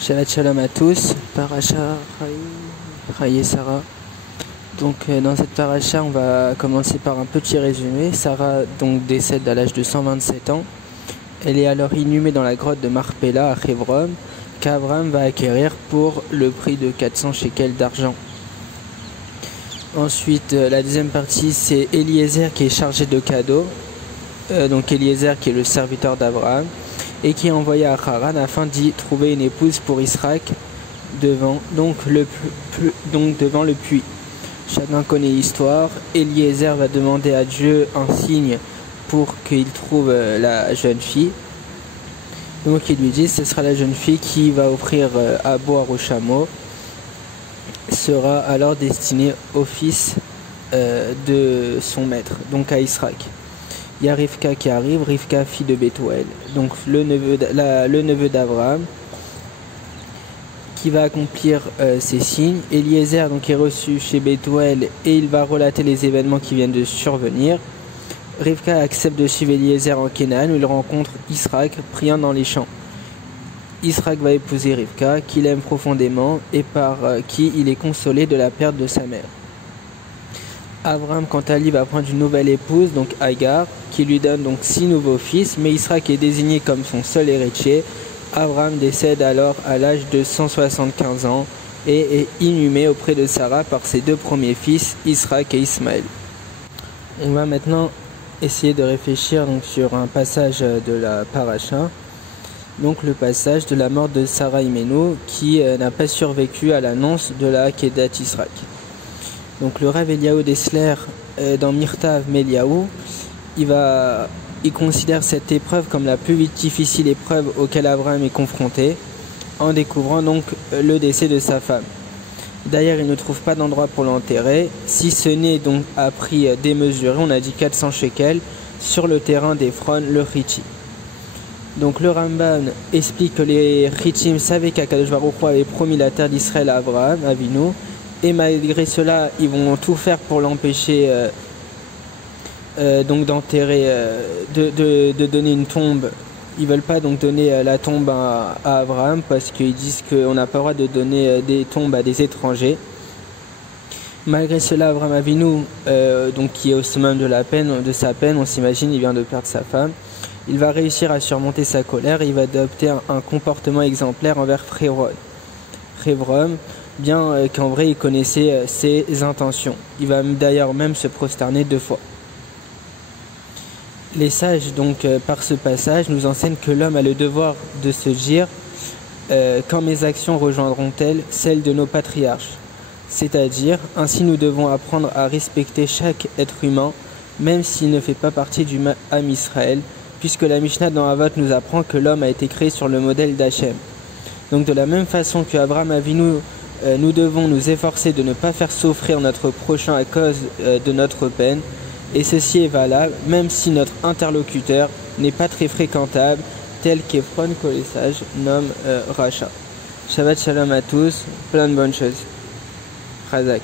Shabbat Shalom à tous, Paracha Chayei Sarah. Donc dans cette paracha, on va commencer par un petit résumé. Sarah donc décède à l'âge de 127 ans. Elle est alors inhumée dans la grotte de Marpella à Hebron, qu'Abraham va acquérir pour le prix de 400 shekels d'argent. Ensuite, la deuxième partie, c'est Eliezer qui est chargé de cadeaux. Donc Eliezer qui est le serviteur d'Abraham et qui est envoyé à Haran afin d'y trouver une épouse pour Israël devant le puits. Chacun connaît l'histoire. Eliezer va demander à Dieu un signe pour qu'il trouve la jeune fille. Donc il lui dit ce sera la jeune fille qui va offrir à boire au chameau, sera alors destinée au fils de son maître, donc à Israël. Il y a Rivka qui arrive, Rivka fille de Bethuel, donc le neveu d'Abraham, qui va accomplir ces signes. Eliezer donc est reçu chez Bethuel et il va relater les événements qui viennent de survenir. Rivka accepte de suivre Eliezer en Canaan où il rencontre Israël priant dans les champs. Israël va épouser Rivka, qu'il aime profondément et par qui il est consolé de la perte de sa mère. Abraham, quant à lui, va prendre une nouvelle épouse, donc Agar, qui lui donne donc 6 nouveaux fils, mais Israël est désigné comme son seul héritier. Abraham décède alors à l'âge de 175 ans et est inhumé auprès de Sarah par ses 2 premiers fils, Israël et Ismaël. On va maintenant essayer de réfléchir donc, sur un passage de la paracha, donc le passage de la mort de Sarah Imenu, qui n'a pas survécu à l'annonce de la Akedat Israël. Donc le Rav Eliyahu Dessler dans Mirtav Meliyahu, il considère cette épreuve comme la plus difficile épreuve auquel Abraham est confronté, en découvrant donc le décès de sa femme. D'ailleurs, il ne trouve pas d'endroit pour l'enterrer, si ce n'est donc à prix démesuré, on a dit 400 shekels, sur le terrain d'Ephron, le Hitti. Donc le Ramban explique que les Hittim savaient qu'Akadosh Baruch Hu avait promis la terre d'Israël à Abraham, Avinu, et malgré cela, ils vont tout faire pour l'empêcher donc d'enterrer, de donner une tombe. Ils veulent pas donc donner la tombe à Abraham parce qu'ils disent qu'on n'a pas le droit de donner des tombes à des étrangers. Malgré cela, Abraham Avinu, donc qui est au summum de sa peine, on s'imagine, il vient de perdre sa femme. Il va réussir à surmonter sa colère et il va adopter un comportement exemplaire envers Hebron, bien qu'en vrai il connaissait ses intentions. Il va d'ailleurs même se prosterner 2 fois. Les sages, donc, par ce passage, nous enseignent que l'homme a le devoir de se dire quand mes actions rejoindront-elles celles de nos patriarches. C'est-à-dire, ainsi nous devons apprendre à respecter chaque être humain, même s'il ne fait pas partie du Am Israël, puisque la Mishnah dans Avot nous apprend que l'homme a été créé sur le modèle d'Hachem. Donc de la même façon que Abraham Avinu, nous devons nous efforcer de ne pas faire souffrir notre prochain à cause de notre peine, et ceci est valable même si notre interlocuteur n'est pas très fréquentable, tel qu'Ephron que les sages nomment Racha. Shabbat Shalom à tous, plein de bonnes choses. Chazak.